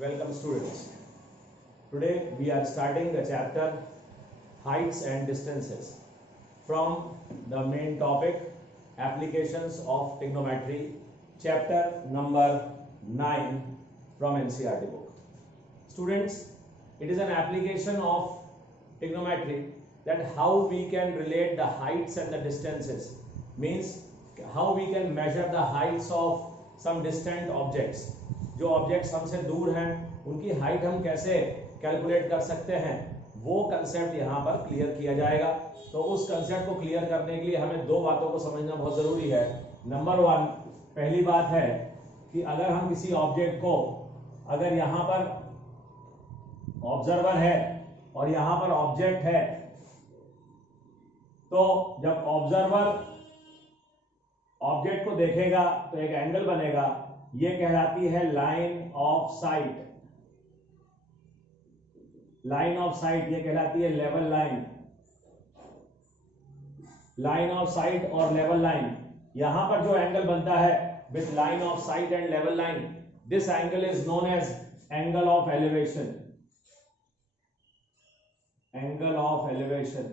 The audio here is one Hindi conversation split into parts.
Welcome students. Today we are starting the chapter heights and distances from the main topic applications of trigonometry, chapter number 9 from NCERT book. Students, it is an application of trigonometry that how we can relate the heights and the distances, means how we can measure the heights of some distant objects. जो ऑब्जेक्ट्स हमसे दूर हैं उनकी हाइट हम कैसे कैलकुलेट कर सकते हैं, वो कंसेप्ट यहाँ पर क्लियर किया जाएगा। तो उस कंसेप्ट को क्लियर करने के लिए हमें दो बातों को समझना बहुत जरूरी है। नंबर वन, पहली बात है कि अगर हम किसी ऑब्जेक्ट को, अगर यहाँ पर ऑब्जर्वर है और यहाँ पर ऑब्जेक्ट है, तो जब ऑब्जर्वर ऑब्जेक्ट को देखेगा तो एक एंगल बनेगा, ये कहलाती है line of sight. Line of sight ये कहलाती है level line. Line of sight और लेवल लाइन, यहां पर जो एंगल बनता है with line of sight and level line, this angle is known as angle of elevation. Angle of elevation,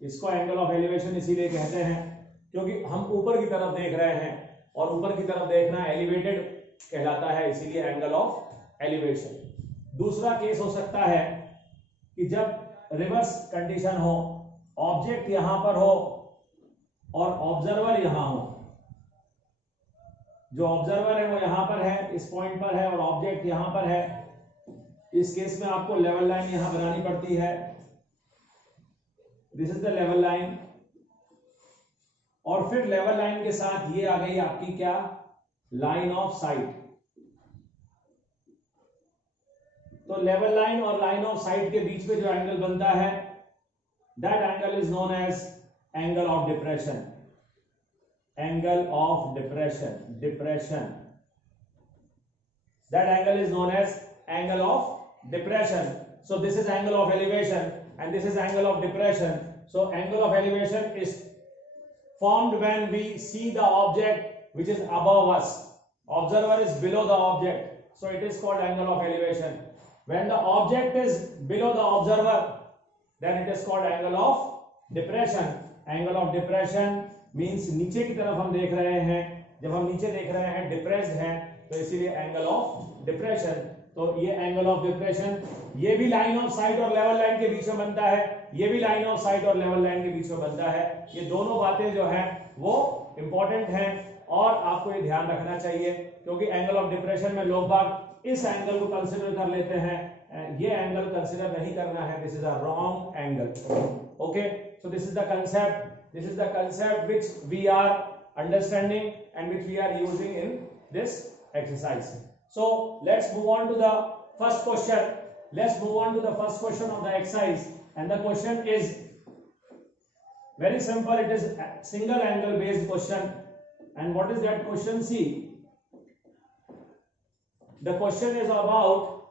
इसको एंगल ऑफ एलिवेशन इसीलिए कहते हैं क्योंकि हम ऊपर की तरफ देख रहे हैं और ऊपर की तरफ देखना एलिवेटेड कहलाता है, इसीलिए एंगल ऑफ एलिवेशन। दूसरा केस हो सकता है कि जब रिवर्स कंडीशन हो, ऑब्जेक्ट यहां पर हो और ऑब्जर्वर यहां हो। जो ऑब्जर्वर है वो यहां पर है, इस पॉइंट पर है, और ऑब्जेक्ट यहां पर है। इस केस में आपको लेवल लाइन यहां बनानी पड़ती है। This is the level line, और फिर लेवल लाइन के साथ ये आ गई आपकी क्या, लाइन ऑफ साइट। तो लेवल लाइन और लाइन ऑफ साइट के बीच में जो एंगल बनता है, that angle is known as angle of depression. Angle of depression, depression, that angle is known as angle of depression. So this is angle of elevation and this is angle of depression. So angle of elevation is formed when we see the object which is above us. Observer is below the object, so it is called angle of elevation. When the object is below the observer, then it is called angle of depression. Angle of depression means नीचे की तरफ हम देख रहे हैं, जब हम नीचे देख रहे हैं डिप्रेस्ड हैं, तो इसीलिए एंगल ऑफ डिप्रेशन। तो ये एंगल ऑफ डिप्रेशन, ये भी लाइन ऑफ साइट और लेवल लाइन के बीच में बनता है, ये भी लाइन ऑफ साइट और लेवल लाइन के बीच में बनता है। ये दोनों बातें जो हैं वो इंपॉर्टेंट हैं और आपको ये ध्यान रखना चाहिए, क्योंकि एंगल ऑफ डिप्रेशन में लोग बाग इस एंगल को कंसीडर कर लेते हैं, ये एंगल कंसीडर नहीं करना है। This is a wrong angle. Okay, so this is the concept, this is the concept which we are understanding and which we are using in this exercise. So let's move on to the first question. Let's move on to the first question of the exercise, and the question is very simple. It is a single angle based question. And what is that question? See, the question is about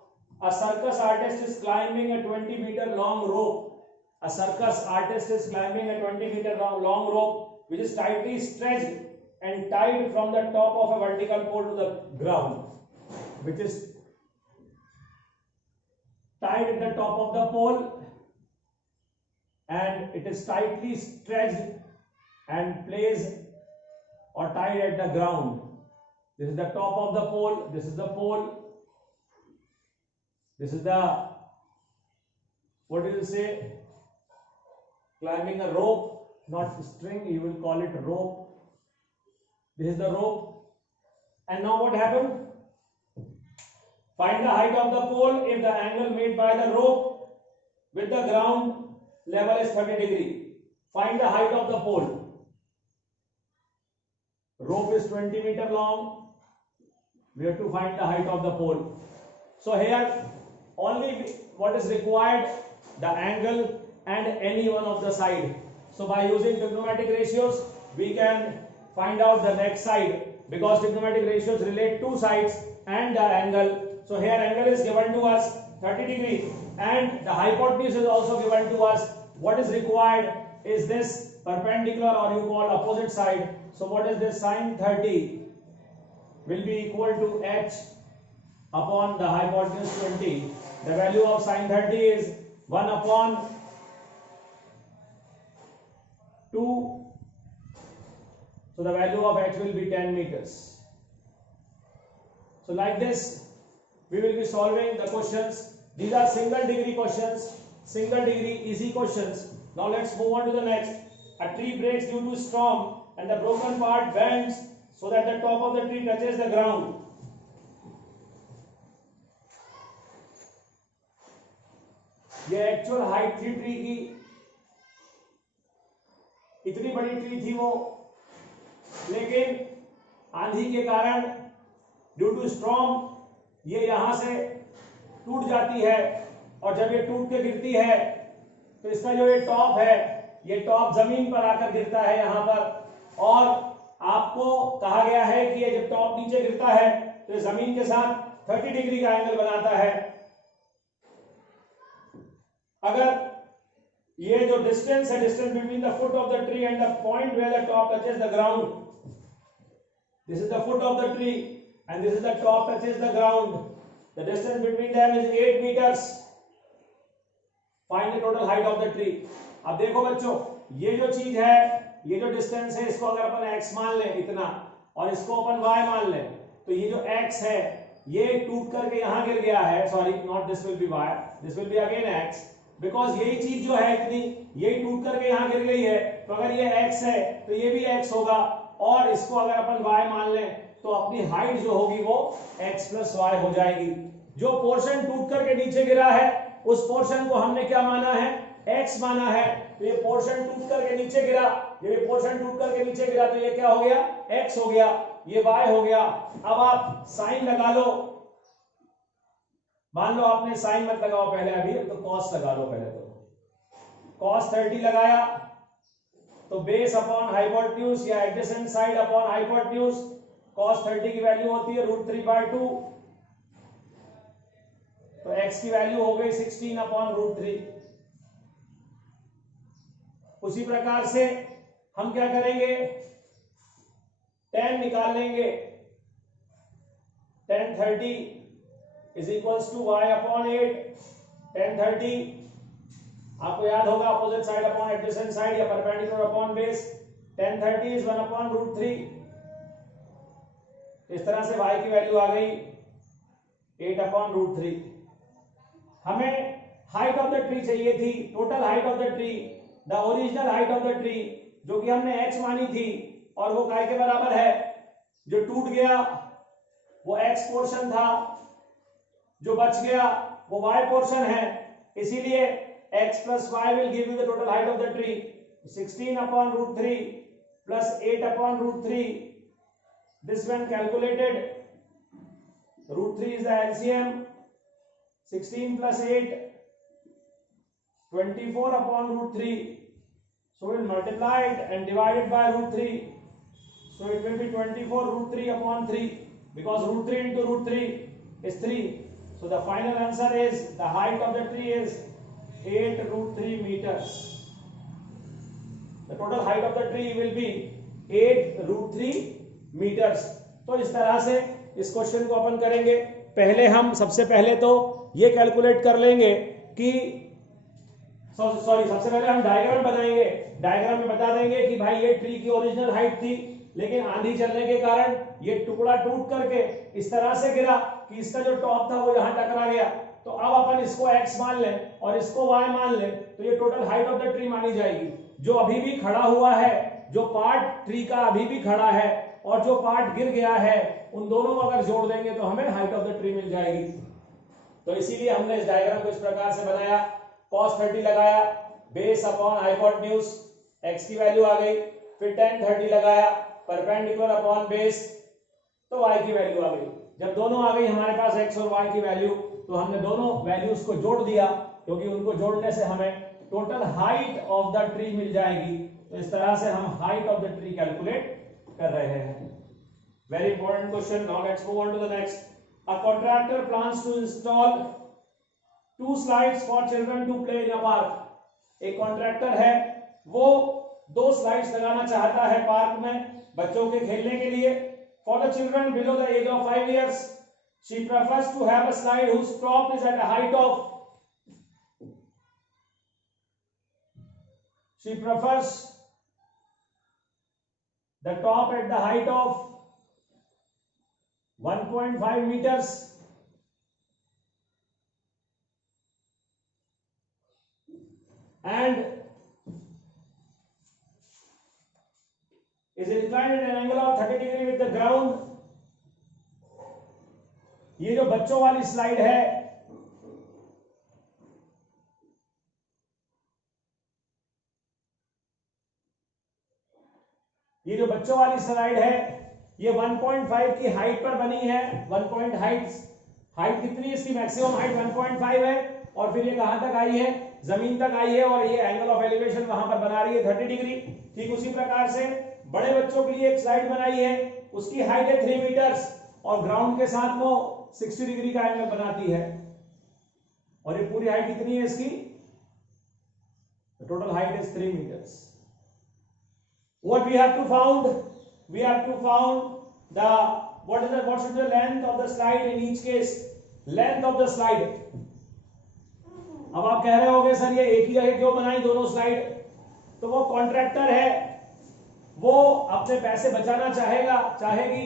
a circus artist is climbing a 20-meter long rope. A circus artist is climbing a 20-meter long rope which is tightly stretched and tied from the top of a vertical pole to the ground, which is tied at the top of the pole, and it is tightly stretched and placed or tied at the ground. This is the top of the pole, this is the pole, this is the, what do you say, climbing a rope, not string, you will call it rope. This is the rope. And now what happened? Find the height of the pole if the angle made by the rope with the ground level is 30 degree. Find the height of the pole. Rope is 20 meter long. We have to find the height of the pole. So here only what is required, the angle and any one of the side. So by using trigonometric ratios, we can find out the next side, because trigonometric ratios relate two sides and the angle. So here angle is given to us 30 degree and the hypotenuse is also given to us. What is required is this perpendicular, or you call opposite side. So what is this? Sine 30 will be equal to h upon the hypotenuse 20. The value of sin 30 is 1 upon 2. So the value of h will be 10 meters. So like this we will be solving the questions. These are single degree questions, single degree easy questions. Now let's move on to the next. A tree breaks due to storm and the broken part bends so that the top of the tree touches the ground. ये एक्चुअल हाइट थी ट्री की, इतनी बड़ी ट्री थी वो, लेकिन आंधी के कारण ड्यू टू स्टॉर्म ये यहां से टूट जाती है, और जब ये टूट के गिरती है तो इसका जो ये टॉप है, ये टॉप जमीन पर आकर गिरता है यहां पर, और आपको कहा गया है कि ये जब टॉप नीचे गिरता है तो ये जमीन के साथ 30 डिग्री का एंगल बनाता है। अगर ये जो डिस्टेंस है, distance between the foot of the tree and the point where the top touches the ground, this is the foot of the tree and this is the top touches the ground, the distance between them is 8 meters. Find the total height of the tree. अब देखो बच्चों, ये जो चीज है, ये जो डिस्टेंस है, इसको अगर अपन x मान लें इतना, और इसको अपन y मान लें, तो ये जो x है ये टूट करके यहां गिर गया है, sorry not this will be y, this will be again x, because यही चीज जो है इतनी, यही टूट करके यहां गिर गई है, तो अगर ये x है तो ये भी x होगा, और इसको अगर अपन y मान लें तो अपनी हाइट जो होगी वो x प्लस वाई हो जाएगी। जो पोर्शन टूट करके नीचे गिरा है उस पोर्शन को हमने क्या माना है, x माना है, तो ये पोर्शन टूट करके नीचे गिरा, जब ये पोर्शन टूट करके नीचे गिरा तो ये क्या हो गया, x हो गया, ये y हो गया। अब आप साइन लगा लो, मान लो आपने साइन मत लगाओ पहले, अभी तो कॉस लगा लो पहले, तो cos 30 लगाया तो बेस अपॉन हाइपोटेन्यूज या adjacent side upon hypotenuse, cos 30 की वैल्यू होती है √3/2, तो x की वैल्यू हो गई 16 अपॉन √3। उसी प्रकार से हम क्या करेंगे, tan निकाल लेंगे, tan 30 is equals to y upon 8, tan 30 आपको याद होगा opposite side upon adjacent side या perpendicular upon base, tan 30 is 1 upon √3। इस तरह से y की वैल्यू आ गई 8 अपॉन √3। हमें हाइट ऑफ द ट्री चाहिए थी, total height of the tree, the original height of the tree, जो कि हमने x मानी थी, और वो काय के बराबर है, जो टूट गया वो x पोर्शन था, जो बच गया वो y पोर्शन है, इसीलिए x plus y will give you the total height of the tree, 16 upon √3 plus 8 upon √3। This when calculated, √3 is the LCM, 16 plus 8, 24 upon √3. So we'll multiply it and divide it by √3. So it will be 24 √3 upon 3, because √3 into √3 is 3. So the final answer is, the height of the tree is 8 √3 meters. The total height of the tree will be 8 √3 meters. तो इस तरह से इस क्वेश्चन को अपन करेंगे। पहले हम सबसे पहले तो ये कैलकुलेट कर लेंगे कि सबसे पहले हम डायग्राम बनाएंगे, डायग्राम में बता देंगे कि भाई ये ट्री की ओरिजिनल हाइट थी, लेकिन आंधी चलने के कारण ये टुकड़ा टूट करके इस तरह से गिरा कि इसका जो टॉप था वो यहां टकरा गया। तो अब अपन इसको x मान लें और इसको y मान लें, तो ये total height of the tree मानी जाएगी। जो अभी भी खड़ा हुआ है, जो पार्ट ट्री का अभी भी खड़ा है और जो पार्ट गिर गया है, उन दोनों को अगर जोड़ देंगे तो हमें हाइट ऑफ द ट्री मिल जाएगी। तो इसीलिए हमने इस डायग्राम को इस प्रकार से बनाया, cos 30 लगाया, बेस अपॉन हाइपोटेन्यूज, x की वैल्यू आ गई, फिर tan 30 लगाया, परपेंडिकुलर अपॉन बेस, तो y की वैल्यू आ गई। जब दोनों आ गई हमारे पास x और y की वैल्यू, तो हमने दोनों वैल्यूज को जोड़ दिया, क्योंकि उनको जोड़ने से हमें total height of the tree मिल जाएगी। तो इस तरह से हम height of the tree calculate कर रहे हैं। Very important question. Now let's move on to the next. A contractor plans to install 2 slides for children to play in a park. एक कॉन्ट्रैक्टर है, वो 2 स्लाइड्स लगाना चाहता है पार्क में बच्चों के खेलने के लिए। For the children below the age of 5 years, she prefers to have a slide whose top is at a height of, she prefers the top at the height of 1.5 meters and is inclined at an angle of 30 degree with the ground. ये जो बच्चों वाली स्लाइड है, ये जो बच्चों वाली स्लाइड है, ये 1.5 की हाइट पर बनी है। 1 हाइट कितनी, इसकी मैक्सिमम हाइट 1.5 है और फिर ये कहां तक आई है, जमीन तक आई है और ये एंगल ऑफ एलिवेशन वहां पर बना रही है 30 डिग्री। ठीक उसी प्रकार से बड़े बच्चों के लिए एक स्लाइड बनाई है, उसकी हाइट है 3 मीटर्स और ग्राउंड के साथ वो 60 डिग्री का एंगल बनाती है। और ये पूरी हाइट कितनी है इसकी, total height is 3 meters. What we have to found? We have to found the what should be the length of the slide in each case? Length of the slide. अब आप कह रहे होगे सर ये एक ही जगह क्यों बनाई दोनों स्लाइड? तो वो कॉन्ट्रैक्टर है, वो अपने पैसे बचाना चाहेगी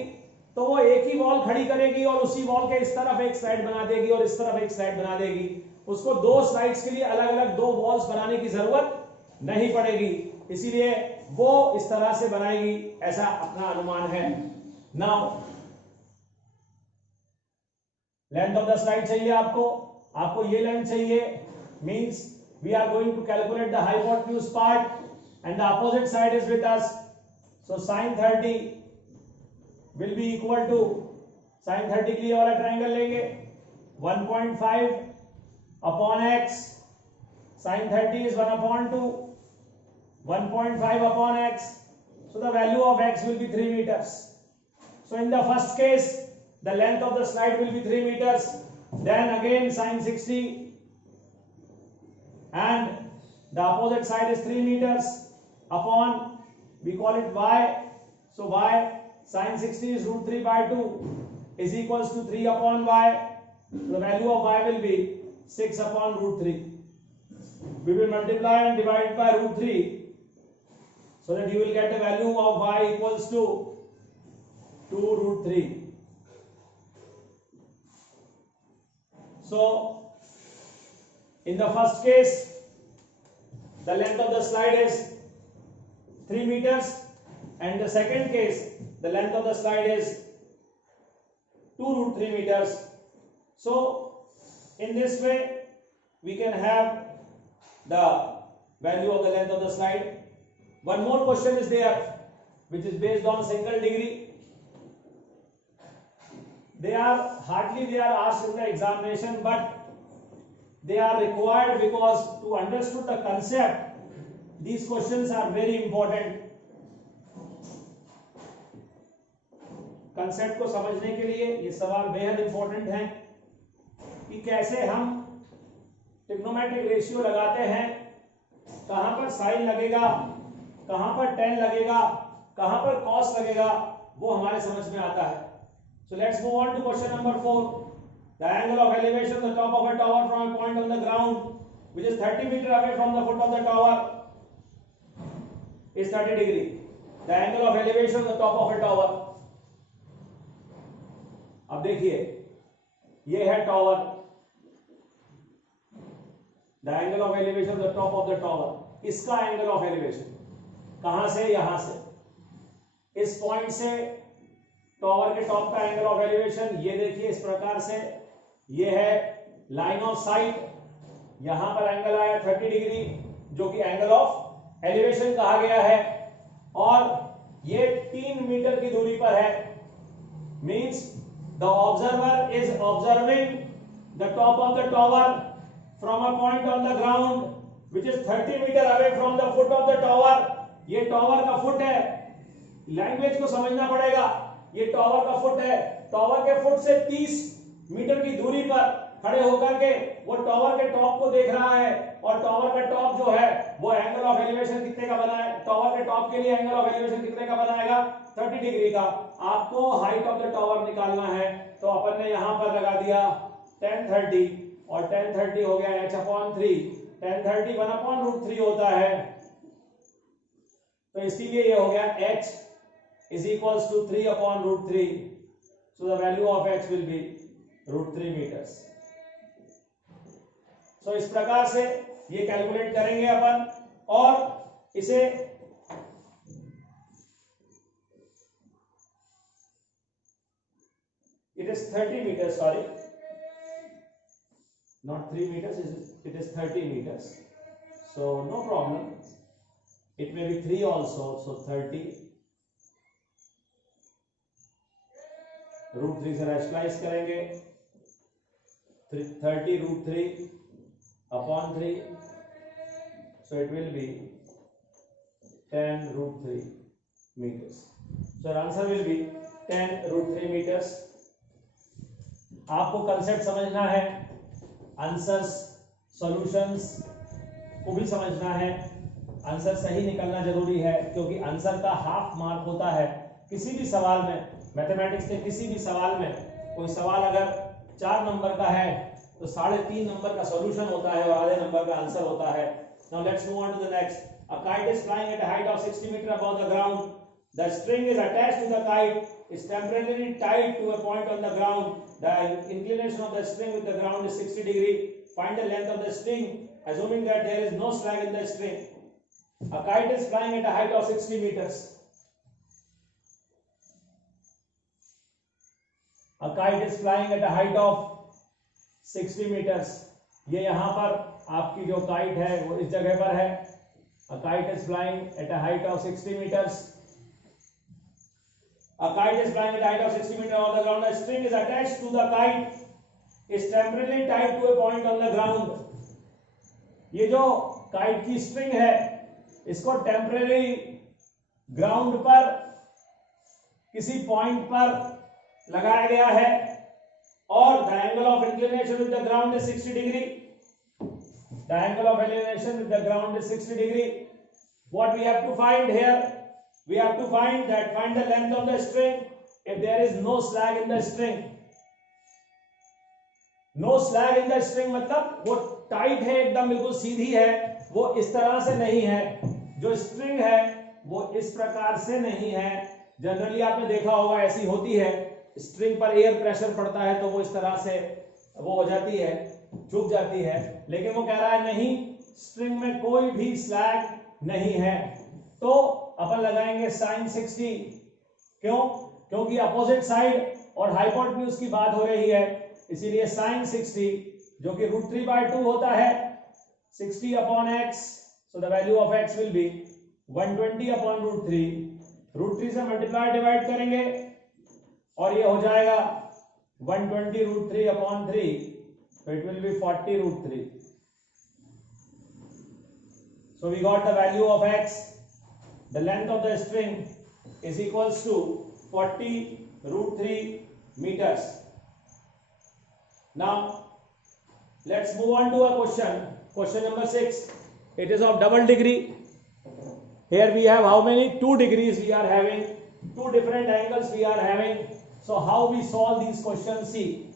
तो वो एक ही वॉल खड़ी करेगी और उसी वॉल के इस तरफ एक स्लाइड बना देगी और इस तरफ एक स्लाइड बना देगी। उसको दो स्लाइड्स के लिए अलग अलग दो वॉल्स बनाने की जरूरत नहीं पड़ेगी, इसीलिए वो इस तरह से बनाएगी, ऐसा अपना अनुमान है। Now length of the slide चाहिए आपको ये लेंथ चाहिए, means we are going to calculate the hypotenuse part and the opposite side is with us, so sin 30 will be equal to, sin 30 के लिए वाला ट्रायंगल लेंगे 1.5 upon x, sin 30 is 1/2, 1.5 upon x, so the value of x will be 3 meters. So in the first case the length of the slide will be 3 meters, then again sin 60 and the opposite side is 3 meters upon, we call it y, so y sin 60 is √3/2 is equals to 3 upon y, so the value of y will be 6 upon √3. We will multiply and divide by √3 so that you will get the value of y equals to 2√3. So in the first case the length of the slide is 3 meters and the second case the length of the slide is 2√3 meters. So in this way we can have the value of the length of the slide. One more question is there which is based on single degree. They are asked in the examination, but they are required because to understand the concept these questions are very important. Concept को समझने के लिए ये सवाल बेहद इंपॉर्टेंट है कि कैसे हम ट्रिग्नोमेट्रिक रेशियो लगाते हैं, कहां पर साइन लगेगा, कहां पर tan लगेगा, कहां पर cos लगेगा, वो हमारे समझ में आता है। So let's move on to question number 4. The angle of elevation of the top of a tower from a point on the ground which is 30 meters away from the foot of the tower is 30 degree. The angle of elevation of the top of a tower. अब देखिए ये है tower, the angle of elevation the top of the tower, इसका एंगल ऑफ एलिवेशन कहां से, यहां से, इस पॉइंट से टॉवर के टॉप का एंगल ऑफ एलिवेशन ये देखिए इस प्रकार से, ये है लाइन ऑफ साइट, यहां पर एंगल आया 30 डिग्री जो कि एंगल ऑफ एलिवेशन कहा गया है और ये 3 मीटर की दूरी पर है, means the observer is observing the top of the tower from a point on the ground which is 30 meter away from the foot of the tower. ये टॉवर का फुट है, लैंग्वेज को समझना पड़ेगा, ये टॉवर का फुट है, टॉवर के फुट से 30 मीटर की दूरी पर खड़े होकर के वो टॉवर के टॉप को देख रहा है और टॉवर का टॉप जो है वो एंगल ऑफ एलिवेशन कितने का बना है, टॉवर के टॉप के लिए एंगल ऑफ एलिवेशन कितने का बनाएगा, 30 डिग्री का। आपको हाइट ऑफ द टावर निकालना है, तो अपन ने यहां पर लगा दिया 1030 और 1030 हो गया h/3। 1030 1/√3 होता है, तो इसीलिए ये हो गया h is equals to 3/√3। so the value of h will be √3 meters। so इस प्रकार से ये कैलकुलेट करेंगे अपन और इसे it is 30 meters, sorry, not 3 meters, it is 30 meters, so no problem, it may be 3 also, so 30 √3 से रैशनलाइज करेंगे, 30 √3/3, so it will be 10 √3 meters। so our answer will be 10 √3 meters। आपको कंसेप्ट समझना है, आंसर्स सॉल्यूशंस को भी समझना है, आंसर सही निकलना जरूरी है, क्योंकि आंसर का हाफ मार्क होता है किसी भी सवाल में। मैथमेटिक्स के किसी भी सवाल में, कोई सवाल अगर 4 नंबर का है तो 3.5 नंबर का सॉल्यूशन होता है और आधे नंबर का आंसर होता है। Now let's move on to the next. A kite is flying at a height of 60 meter above the ground. The string is attached to the kite, is temporarily tied to a point on the ground. The inclination of the string with the ground is 60 degree. Find the length of the string, assuming that there is no slack in the string. A kite is flying at a height of 60 meters. A kite is flying at a height of 60 meters. ये यहाँ पर आपकी जो काइट है वो इस जगह पर है। A kite is flying at a height of 60 meters. A kite is flying at a height of 60 meters on the ground. A string is attached to the kite, is temporarily tied to a point on the ground. ये जो काइट की स्ट्रिंग है इसको टेम्परेरी ग्राउंड पर किसी पॉइंट पर लगाया गया है और the angle of inclination with the ground is 60 degree. The angle of inclination with the ground is 60 degree. What we have to find here, we have to find the length of the string if there is no slack in the string। no slack in the string मतलब वो टाइट है, एकदम बिल्कुल सीधी है, वो इस तरह से नहीं है। जो स्ट्रिंग है वो इस प्रकार से नहीं है। जनरली आपने देखा होगा ऐसी होती है, स्ट्रिंग पर एयर प्रेशर पड़ता है तो वो इस तरह से वो हो जाती है, झुक जाती है। लेकिन वो कह रहा है नहीं, स्ट्रिंग में कोई भी स्लैग नहीं है। तो अपन लगाएंगे sin 60। क्यों? क्योंकि अपोजिट साइड और हाइपोटेन्यूज की बात हो रही है, इसीलिए sin 60 जो कि √3/2 होता है 60/x। so the value of x will be 120/√3। √3 से मल्टीप्लाई डिवाइड करेंगे और ये हो जाएगा 120 √3/3, so it will be 40 √3। so we got the value of x, the length of the string is equals to 40 √3 meters। now let's move on to a question number 6। it is of double degree। here we have how many? 2 degrees we are having, 2 different angles we are having। so how we solve these questions? see,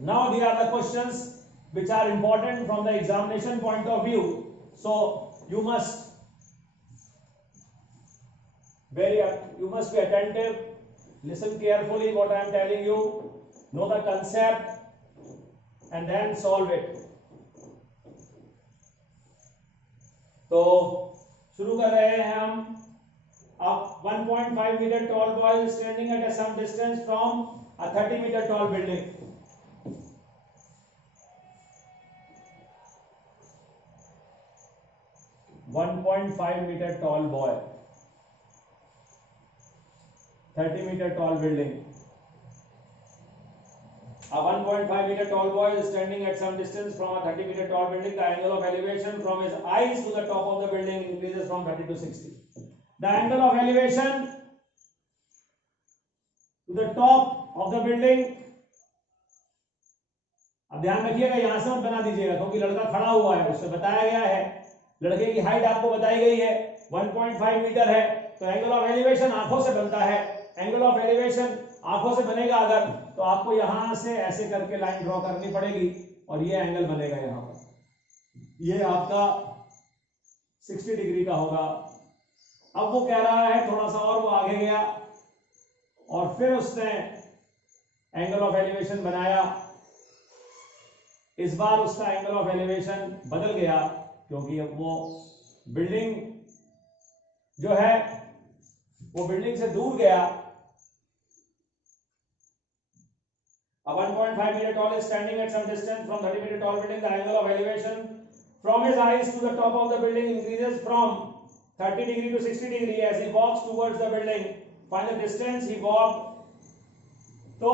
now these are the questions which are important from the examination point of view, so you must be attentive, listen carefully what I am telling you, know the concept and then solve it। तो शुरू कर रहे हैं हम। अब 1.5 meter tall boy is standing at some distance from a 30 meter tall building। 1.5 meter tall boy, 30 meter tall building। A 1.5 meter tall boy is standing at some distance from a 30 meter tall building. The angle of elevation from his eyes to the top of the building increases from 30 to 60। The angle of elevation to the top of the building, अब ध्यान रखिएगा यहां से मत बना दीजिएगा, क्योंकि लड़का खड़ा हुआ है, उससे बताया गया है, लड़के की हाइट आपको बताई गई है 1.5 मीटर है, तो एंगल ऑफ एलिवेशन आंखों से बनता है एंगल ऑफ एलिवेशन आंखों से बनेगा अगर, तो आपको यहां से ऐसे करके लाइन ड्रॉ करनी पड़ेगी और ये एंगल बनेगा यहां पर, ये आपका 60 डिग्री का होगा। अब वो कह रहा है थोड़ा सा और वो आगे गया और फिर उसने एंगल ऑफ एलिवेशन बनाया। इस बार उसका एंगल ऑफ एलिवेशन बदल गया क्योंकि अब वो बिल्डिंग जो है वो बिल्डिंग से दूर गया। A 1.5 meter tall is standing at some distance from 30 meter tall building. The angle of elevation from his eyes to the top of the building increases from 30 degree to 60 degree as he walks towards the building. Find the distance he walked. तो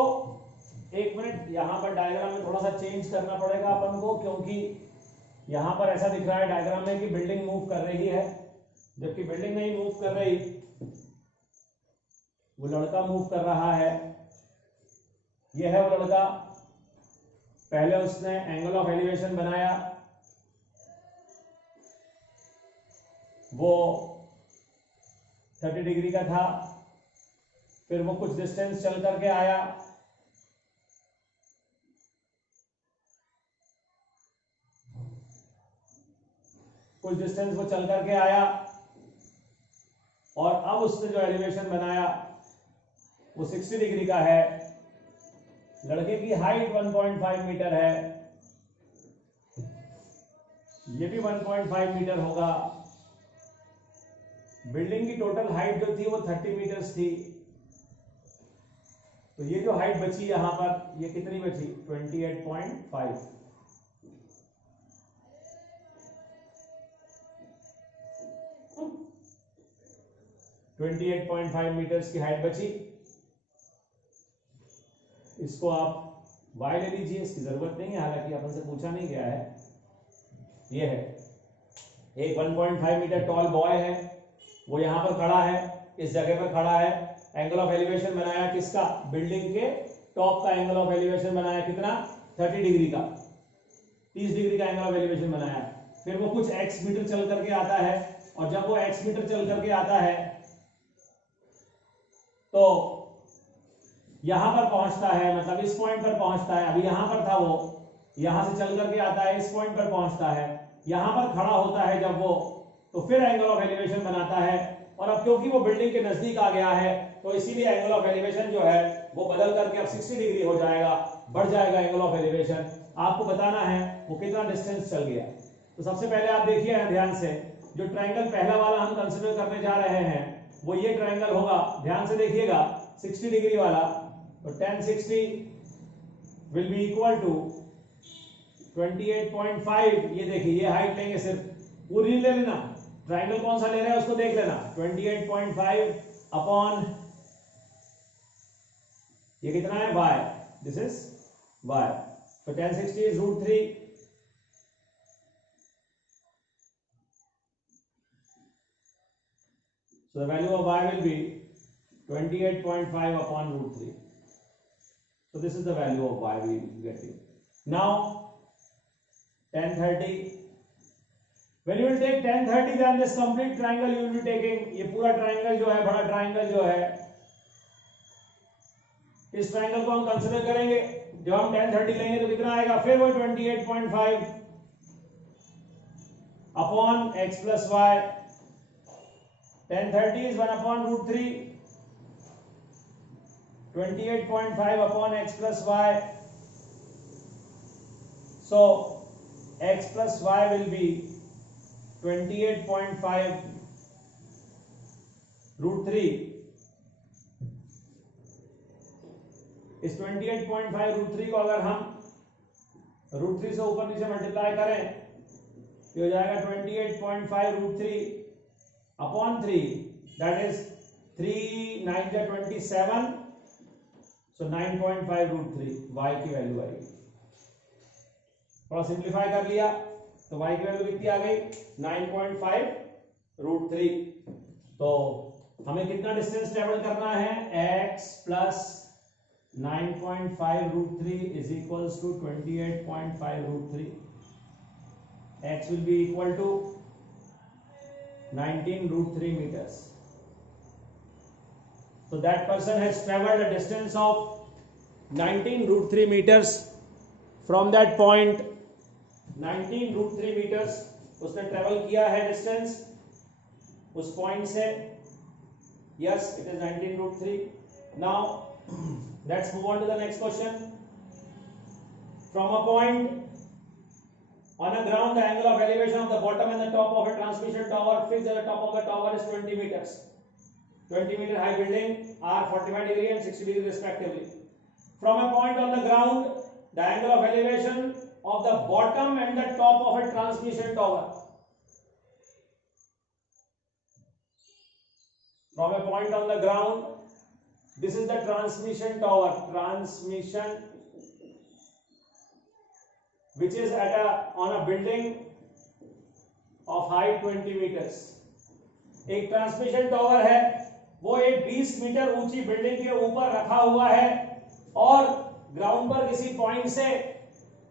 एक मिनट, यहां पर डायग्राम में थोड़ा सा चेंज करना पड़ेगा अपन को, क्योंकि यहां पर ऐसा दिख रहा है डायग्राम में कि बिल्डिंग मूव कर रही है, जबकि बिल्डिंग नहीं मूव कर रही, वो लड़का मूव कर रहा है। ये है वो लड़का। पहले उसने एंगल ऑफ एलिवेशन बनाया, वो 30 डिग्री का था, फिर वो कुछ डिस्टेंस चल करके आया, कुछ डिस्टेंस वो चल करके आया और अब उसने जो एलिवेशन बनाया वो 60 डिग्री का है। लड़के की हाइट 1.5 मीटर है, ये भी 1.5 मीटर होगा। बिल्डिंग की टोटल हाइट जो थी वो 30 मीटर्स थी, तो ये जो हाइट बची यहां पर, ये कितनी बची? 28.5। 28.5 मीटर्स की हाइट बची। इसको आप y ले लीजिए, इसकी जरूरत नहीं है, हालांकि अपन से पूछा नहीं गया है। ये है एक 1.5 मीटर टॉल बॉय है, वो यहां पर खड़ा है, इस जगह पर खड़ा है। एंगल ऑफ एलिवेशन बनाया किसका? बिल्डिंग के टॉप का एंगल ऑफ एलिवेशन बनाया, कितना? 30 डिग्री का, 30 डिग्री का एंगल ऑफ एलिवेशन बनाया। फिर वो कुछ x मीटर चल करके आता है, और जब वो x मीटर चल करके आता है तो यहां पर पहुंचता है, मतलब इस पॉइंट पर पहुंचता है। अभी यहां पर था वो, यहां से चल करके आता है, इस पॉइंट पर पहुंचता है, यहां पर खड़ा होता है जब वो, तो फिर एंगल ऑफ एलिवेशन बनाता है। और अब क्योंकि वो बिल्डिंग के नजदीक आ गया है, तो इसीलिए एंगल ऑफ एलिवेशन जो है वो बदल करके अब 60 डिग्री हो जाएगा, बढ़ जाएगा एंगल ऑफ एलिवेशन। आपको बताना है वो कितना डिस्टेंस चल गया। तो सबसे पहले आप देखिए ध्यान से, जो ट्रायंगल पहला वाला हम कंसिडर करने जा रहे हैं वो ये ट्रायंगल होगा। ध्यान से देखिएगा, 60 डिग्री वाला, तो tan 60 will be equal to 28.5। ये देखिए, ये हाइट लेंगे, सिर्फ पूरी ले लेना, ट्रायंगल कौन सा ले रहे हैं उसको देख लेना। 28.5 अपॉन ये कितना है? y, दिस इज y, तो tan 60 is √3। So the value of y will be 28.5 upon √3. So this is the value of y we will get it. Now tan 30. When you will take tan 30, then this complete triangle you will be taking. ये पूरा ट्राइंगल जो है, बड़ा ट्राइंगल जो है, इस ट्राइंगल को हम कंसिडर करेंगे। जब हम tan 30 लेंगे तो कितना आएगा? फिर वो 28.5 upon x plus y। tan 30 is 1 upon √3, 28.5 upon x plus y. So x plus y will be 28.5 √3। इस 28.5 √3 को अगर हम √3 से ऊपर नीचे मल्टीप्लाई करें तो हो जाएगा 28.5 √3 upon 3, that is 3 9 जा 27, so 9.5 √3 y की वैल्यू आई। थोड़ा सिंप्लीफाई कर लिया तो y की वैल्यू कितनी आ गई? 9.5 √3। तो हमें कितना डिस्टेंस ट्रेवल करना है? x plus 9.5 √3 is equals to 28.5 √3. x will be equal to 19 √3 meters. So that person has traveled a distance of 19√3 meters from that point. 19√3 meters उसने ट्रेवल किया है डिस्टेंस उस पॉइंट से. Yes, it is 19√3. Now let's move on to the next question. From a point on a ground, the angle of elevation of the bottom and the top of a transmission tower fixed at the top of the tower is 20 meters. 20-meter high building are 45 degree and 60 degree respectively. From a point on the ground, the angle of elevation of the bottom and the top of a transmission tower. From a point on the ground, this is the transmission tower. Transmission, which is on a building of height 20 meters. एक ट्रांसमिशन टावर है, वो एक 20 मीटर ऊंची बिल्डिंग के ऊपर रखा हुआ है और ग्राउंड पर किसी पॉइंट से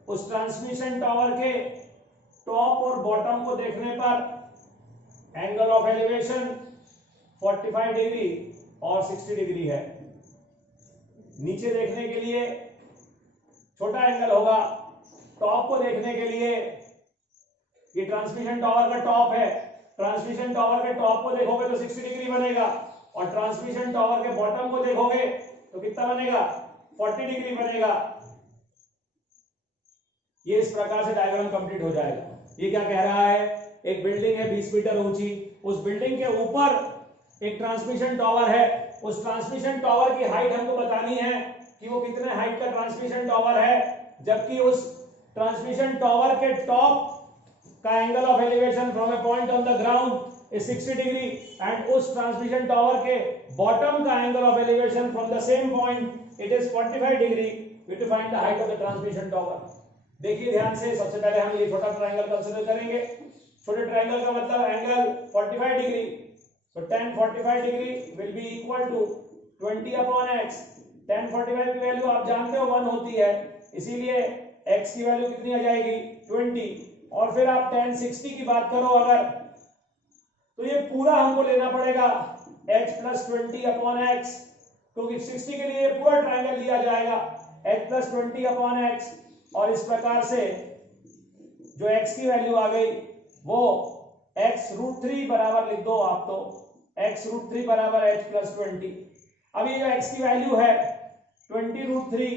उस ट्रांसमिशन टावर के टॉप और बॉटम को देखने पर एंगल ऑफ एलिवेशन 45 डिग्री और 60 डिग्री है. नीचे देखने के लिए छोटा एंगल होगा, टॉप को देखने के लिए ये ट्रांसमिशन टावर का टॉप है, ट्रांसमिशन टावर के टॉप को देखोगे तो 60 डिग्री बनेगा और ट्रांसमिशन टावर के बॉटम को देखोगे तो कितना बनेगा, 40 डिग्री बनेगा. ये इस प्रकार से डायग्राम कंप्लीट हो जाएगा. ये क्या कह रहा है, एक बिल्डिंग है 20 मीटर ऊंची, उस बिल्डिंग के ऊपर एक ट्रांसमिशन टावर है, उस ट्रांसमिशन टावर की हाइट हमको बतानी है कि वो कितने हाइट का ट्रांसमिशन टावर है, जबकि उस ट्रांसमिशन टावर के टॉप का angle of elevation from a point on the ground is 60 degree and उस ट्रांसमिशन टावर के बॉटम का angle of elevation from the same point it is 45 degree. We to find the height of the transmission tower. देखिए ध्यान से, सबसे पहले हम ये छोटा ट्रायंगल कंसीडर करेंगे. छोटे ट्रायंगल का मतलब angle 45 degree. So tan 45 degree will be equal to 20 upon x. tan 45 की वैल्यू आप जानते हो 1 होती है, इसीलिए x की वैल्यू कितनी आ जाएगी 20. और फिर आप tan 60 की बात करो अगर, तो ये पूरा हमको लेना पड़ेगा h plus 20 upon x, क्योंकि 60 के लिए पूरा ट्रायंगल लिया जाएगा h plus 20 upon x. और इस प्रकार से जो x की वैल्यू आ गई वो x√3 बराबर लिख दो आप, तो x√3 बराबर h plus 20. अब ये जो x की वैल्यू है 20√3,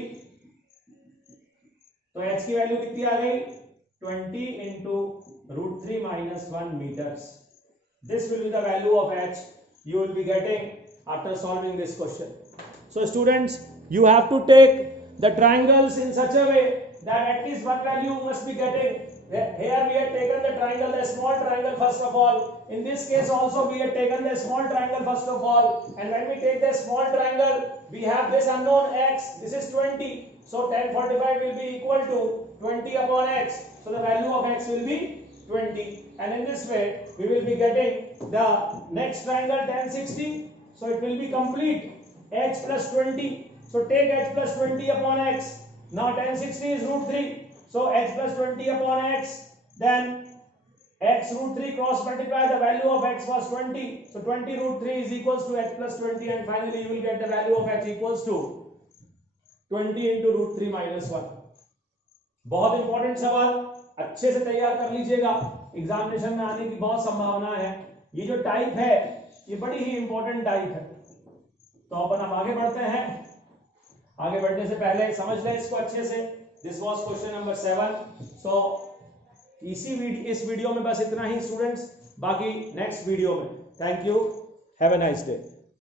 तो h की वैल्यू कितनी आ गई 20 into √3 minus 1 meters. This will be the value of h you will be getting after solving this question. So students, you have to take the triangles in such a way that at least one value must be getting. Here we have taken the triangle, the small triangle first of all. In this case also we have taken the small triangle first of all. And when we take the small triangle, we have this unknown x. This is 20. So tan 45 will be equal to 20 upon x. So the value of x will be 20. And in this way, we will be getting the next triangle tan 60. So it will be complete h plus 20. So take h plus 20 upon x. Now tan 60 is √3. So h plus 20 upon x, then x√3 cross multiply, the value of x was 20. So 20√3 is equals to h plus 20 and finally you will get the value of h equals to 20 into √3 minus 1. बहुत इंपॉर्टेंट सवाल, अच्छे से तैयार कर लीजिएगा, एग्जामिनेशन में आने की बहुत संभावना है. ये जो टाइप है ये बड़ी ही इंपॉर्टेंट टाइप है. तो अपन अब आगे बढ़ते हैं. आगे बढ़ने से पहले समझ लें इसको अच्छे से. This was question number 7. सो इस वीडियो में बस इतना ही स्टूडेंट्स, बाकी नेक्स्ट वीडियो में. Thank you, have a nice day.